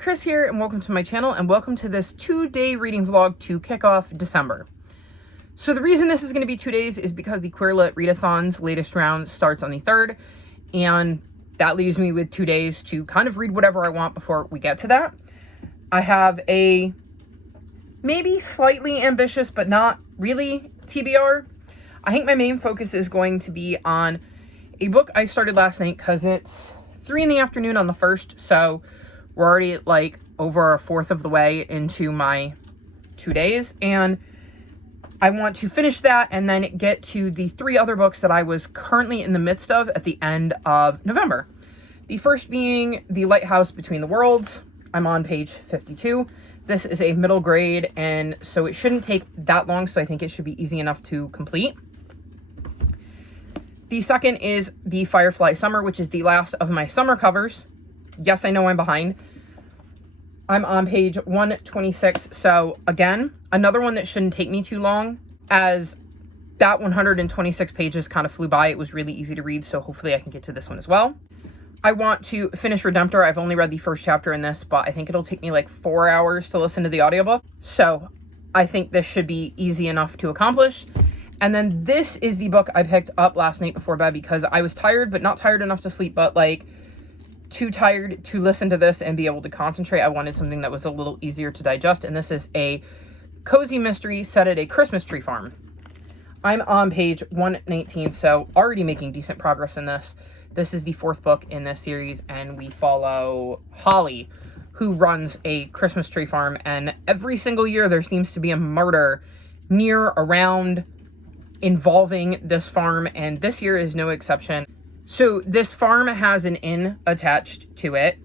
Chris here, and welcome to my channel, and welcome to this 2-day reading vlog to kick off December. So the reason this is going to be 2 days is because the Queer Lit Readathon's latest round starts on the 3rd, and that leaves me with 2 days to kind of read whatever I want before we get to that. I have a maybe slightly ambitious, but not really TBR. I think my main focus is going to be on a book I started last night because it's 3 in the afternoon on the 1st, so we're already like over a fourth of the way into my 2 days, and I want to finish that and then get to the 3 other books that I was currently in the midst of at the end of November. The first being The Lighthouse Between the Worlds. I'm on page 52. This is a middle grade, and so it shouldn't take that long, so I think it should be easy enough to complete. The second is The Firefly Summer, which is the last of my summer covers. Yes, I know I'm behind. I'm on page 126, so again, another one that shouldn't take me too long, as that 126 pages kind of flew by. It was really easy to read, so hopefully I can get to this one as well. I want to finish Redemptor. I've only read the first chapter in this, but I think it'll take me like 4 hours to listen to the audiobook, so I think this should be easy enough to accomplish. And then this is the book I picked up last night before bed because I was tired, but not tired enough to sleep, but like too tired to listen to this and be able to concentrate. I wanted something that was a little easier to digest, and this is a cozy mystery set at a Christmas tree farm. I'm on page 119, so already making decent progress in this. This is the 4th book in this series, and we follow Holly, who runs a Christmas tree farm, and every single year there seems to be a murder near, around, involving this farm, and this year is no exception. So this farm has an inn attached to it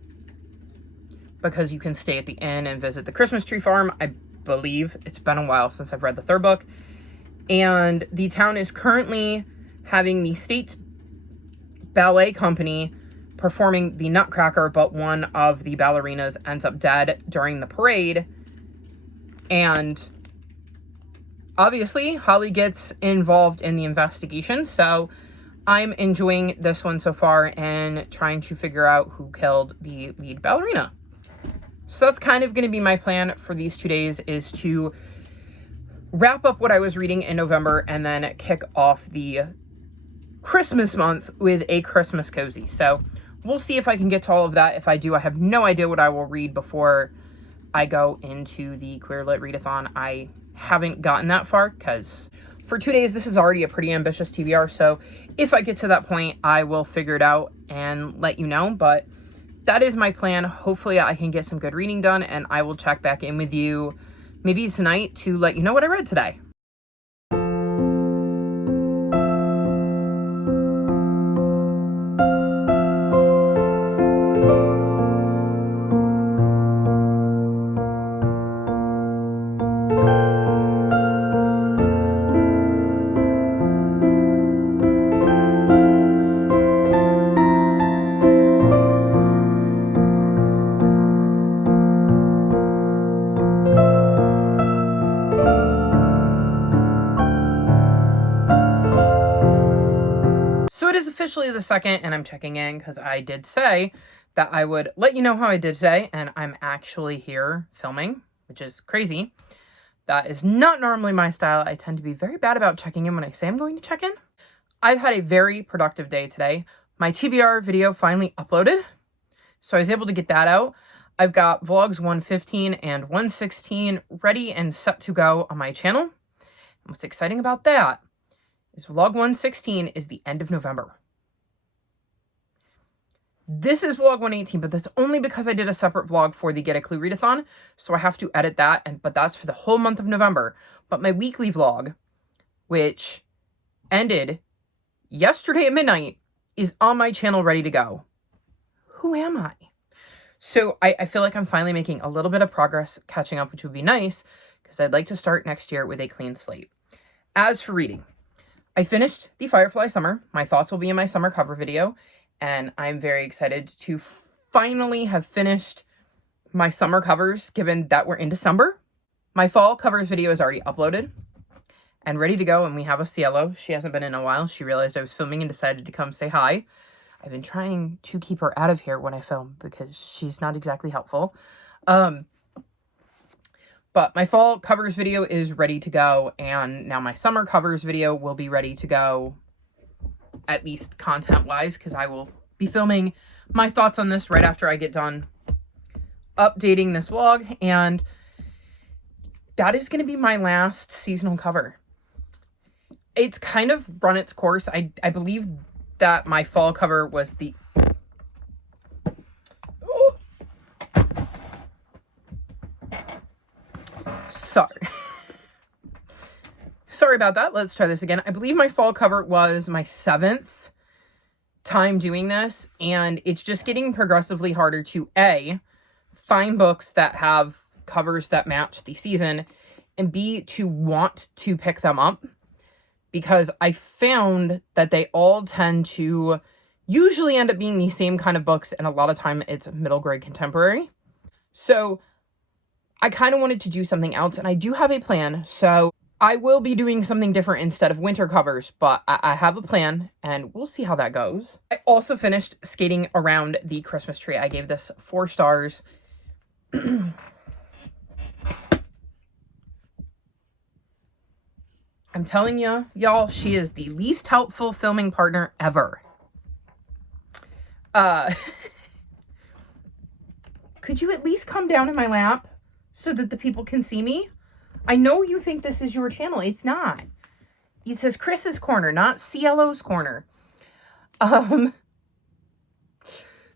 because you can stay at the inn and visit the Christmas tree farm, I believe. It's been a while since I've read the 3rd book. And the town is currently having the state ballet company performing the Nutcracker, but one of the ballerinas ends up dead during the parade. And obviously, Holly gets involved in the investigation, so I'm enjoying this one so far and trying to figure out who killed the lead ballerina. So that's kind of going to be my plan for these 2 days, is to wrap up what I was reading in November and then kick off the Christmas month with a Christmas cozy. So we'll see if I can get to all of that. If I do, I have no idea what I will read before I go into the Queer Lit Readathon. I haven't gotten that far because for 2 days, this is already a pretty ambitious TBR, so if I get to that point, I will figure it out and let you know, but that is my plan. Hopefully, I can get some good reading done, and I will check back in with you maybe tonight to let you know what I read today. So it is officially the 2nd, and I'm checking in because I did say that I would let you know how I did today, and I'm actually here filming, which is crazy. That is not normally my style. I tend to be very bad about checking in when I say I'm going to check in. I've had a very productive day today. My TBR video finally uploaded, so I was able to get that out. I've got vlogs 115 and 116 ready and set to go on my channel. And what's exciting about that is vlog 116 is the end of November. This is vlog 118, but that's only because I did a separate vlog for the Get a Clue Readathon, so I have to edit that, but that's for the whole month of November. But my weekly vlog, which ended yesterday at midnight, is on my channel ready to go. Who am I? So I feel like I'm finally making a little bit of progress catching up, which would be nice, because I'd like to start next year with a clean slate. As for reading, I finished The Firefly Summer. My thoughts will be in my summer cover video, and I'm very excited to finally have finished my summer covers, given that we're in December. My fall covers video is already uploaded and ready to go, and we have a Cielo. She hasn't been in a while. She realized I was filming and decided to come say hi. I've been trying to keep her out of here when I film because she's not exactly helpful. But my fall covers video is ready to go, and now my summer covers video will be ready to go, at least content-wise, because I will be filming my thoughts on this right after I get done updating this vlog, and that is going to be my last seasonal cover. It's kind of run its course. I believe that my fall cover was the... Oh. Sorry. Sorry about that. Let's try this again. I believe my fall cover was my 7th time doing this, and it's just getting progressively harder to A, find books that have covers that match the season, and B, to want to pick them up, because I found that they all tend to usually end up being the same kind of books, and a lot of time it's middle grade contemporary. So I kind of wanted to do something else, and I do have a plan, so I will be doing something different instead of winter covers, but I have a plan, and we'll see how that goes. I also finished skating around the Christmas tree. I gave this 4 stars. I'm telling you, y'all, she is the least helpful filming partner ever. Could you at least come down in my lap so that the people can see me? I know you think this is your channel. It's not. It says Chris's Corner, not CLO's Corner.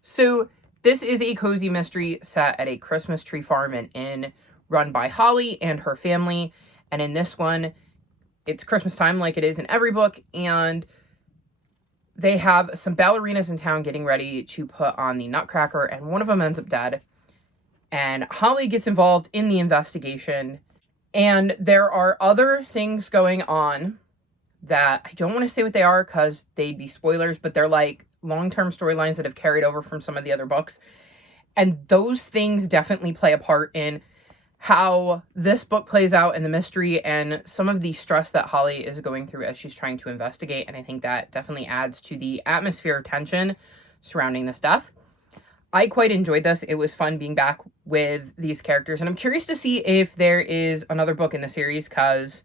So this is a cozy mystery set at a Christmas tree farm and inn run by Holly and her family. And in this one, it's Christmas time like it is in every book, and they have some ballerinas in town getting ready to put on the Nutcracker, and one of them ends up dead. And Holly gets involved in the investigation, and there are other things going on that I don't want to say what they are because they'd be spoilers, but they're like long-term storylines that have carried over from some of the other books. And those things definitely play a part in how this book plays out in the mystery and some of the stress that Holly is going through as she's trying to investigate. And I think that definitely adds to the atmosphere of tension surrounding this death. I quite enjoyed this. It was fun being back with these characters. And I'm curious to see if there is another book in the series, because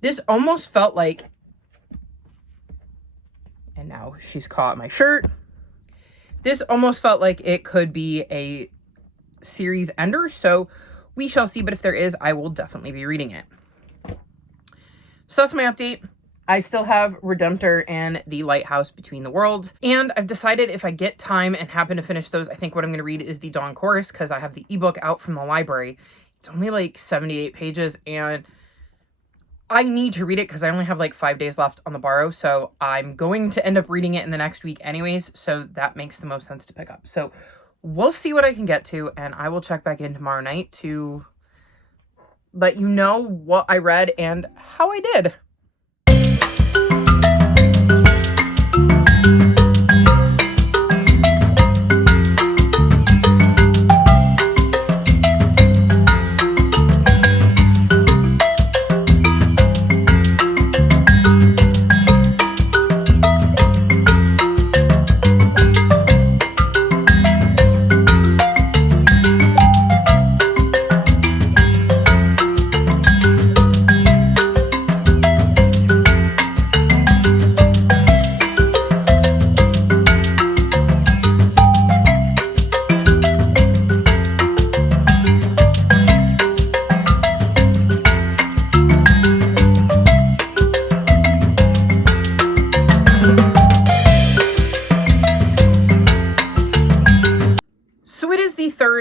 this almost felt like... And now she's caught my shirt. This almost felt like it could be a series ender, so we shall see, but if there is, I will definitely be reading it. So that's my update. I still have Redemptor and The Lighthouse Between the Worlds, and I've decided if I get time and happen to finish those, I think what I'm going to read is The Dawn Chorus, because I have the ebook out from the library. It's only like 78 pages, and I need to read it because I only have like 5 days left on the borrow, so I'm going to end up reading it in the next week anyways, so that makes the most sense to pick up. So we'll see what I can get to, and I will check back in tomorrow night to let you know what I read and how I did.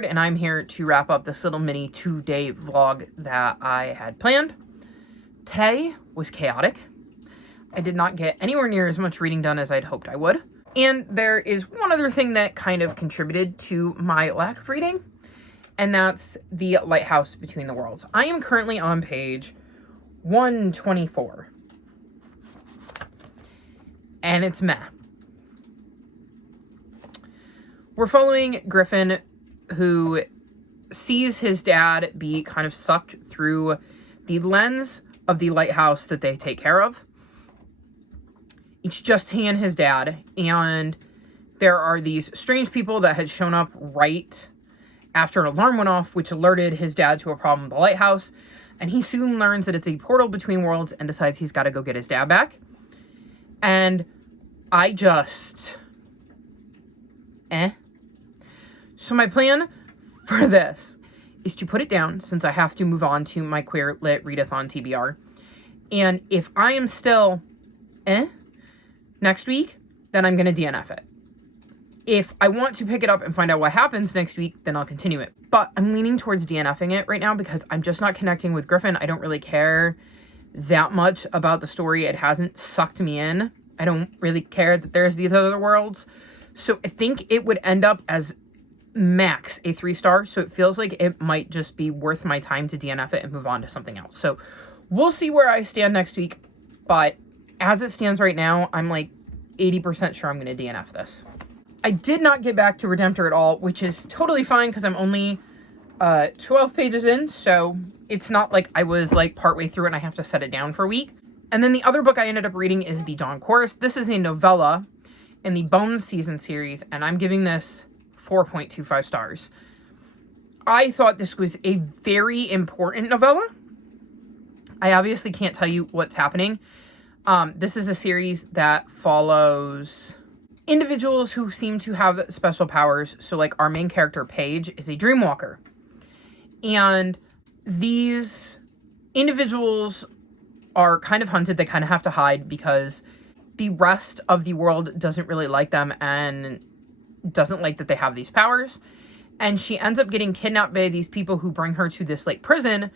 And I'm here to wrap up this little mini 2-day vlog that I had planned. Today was chaotic. I did not get anywhere near as much reading done as I'd hoped I would. And there is one other thing that kind of contributed to my lack of reading, and that's The Lighthouse Between the Worlds. I am currently on page 124. And it's meh. We're following Griffin, who sees his dad be kind of sucked through the lens of the lighthouse that they take care of. It's just he and his dad, and there are these strange people that had shown up right after an alarm went off, which alerted his dad to a problem with the lighthouse. And he soon learns that it's a portal between worlds and decides he's got to go get his dad back. And I just... So my plan for this is to put it down, since I have to move on to my Queer Lit Readathon TBR. And if I am still next week, then I'm going to DNF it. If I want to pick it up and find out what happens next week, then I'll continue it. But I'm leaning towards DNFing it right now because I'm just not connecting with Griffin. I don't really care that much about the story. It hasn't sucked me in. I don't really care that there's these other worlds. So I think it would end up as max a 3-star. So it feels like it might just be worth my time to DNF it and move on to something else. So we'll see where I stand next week. But as it stands right now, I'm like 80% sure I'm going to DNF this. I did not get back to Redemptor at all, which is totally fine because I'm only 12 pages in. So it's not like I was like partway through it and I have to set it down for a week. And then the other book I ended up reading is The Dawn Chorus. This is a novella in the Bones season series, and I'm giving this 4.25 stars. I thought this was a very important novella. I obviously can't tell you what's happening. This is a series that follows individuals who seem to have special powers. So like our main character, Paige, is a dreamwalker. And these individuals are kind of hunted. They kind of have to hide because the rest of the world doesn't really like them and doesn't like that they have these powers. And she ends up getting kidnapped by these people who bring her to this like prison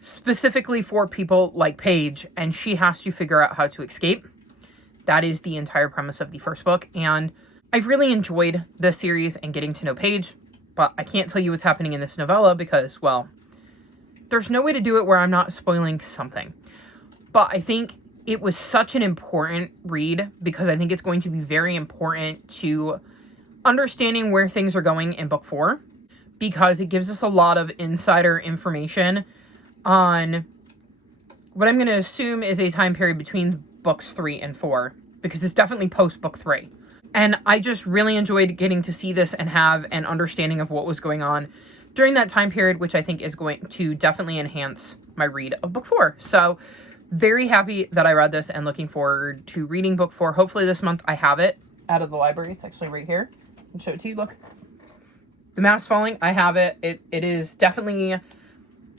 specifically for people like Paige, and she has to figure out how to escape. That is the entire premise of the first book, and I've really enjoyed this series and getting to know Paige, but I can't tell you what's happening in this novella because, well, there's no way to do it where I'm not spoiling something. But I think it was such an important read because I think it's going to be very important to understanding where things are going in book 4, because it gives us a lot of insider information on what I'm going to assume is a time period between books 3 and 4, because it's definitely post book 3. And I just really enjoyed getting to see this and have an understanding of what was going on during that time period, which I think is going to definitely enhance my read of book 4. So very happy that I read this and looking forward to reading book 4. Hopefully this month I have it out of the library. It's actually right here. I'll show it to you. Look. The Mask Falling. I have it. It is definitely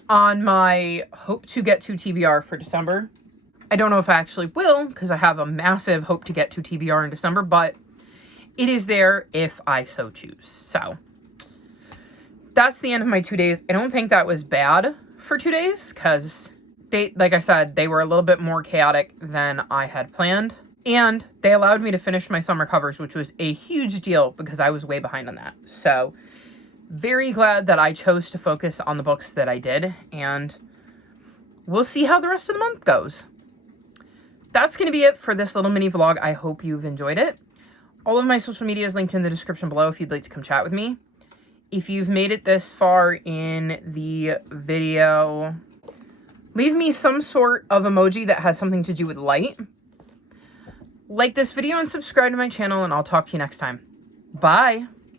on my hope to get to TBR for December. I don't know if I actually will because I have a massive hope to get to TBR in December, but it is there if I so choose. So that's the end of my 2 days. I don't think that was bad for 2 days because they, like I said, they were a little bit more chaotic than I had planned. And they allowed me to finish my summer covers, which was a huge deal because I was way behind on that. So very glad that I chose to focus on the books that I did. And we'll see how the rest of the month goes. That's going to be it for this little mini vlog. I hope you've enjoyed it. All of my social media is linked in the description below if you'd like to come chat with me. If you've made it this far in the video, leave me some sort of emoji that has something to do with light. Like this video and subscribe to my channel, and I'll talk to you next time. Bye!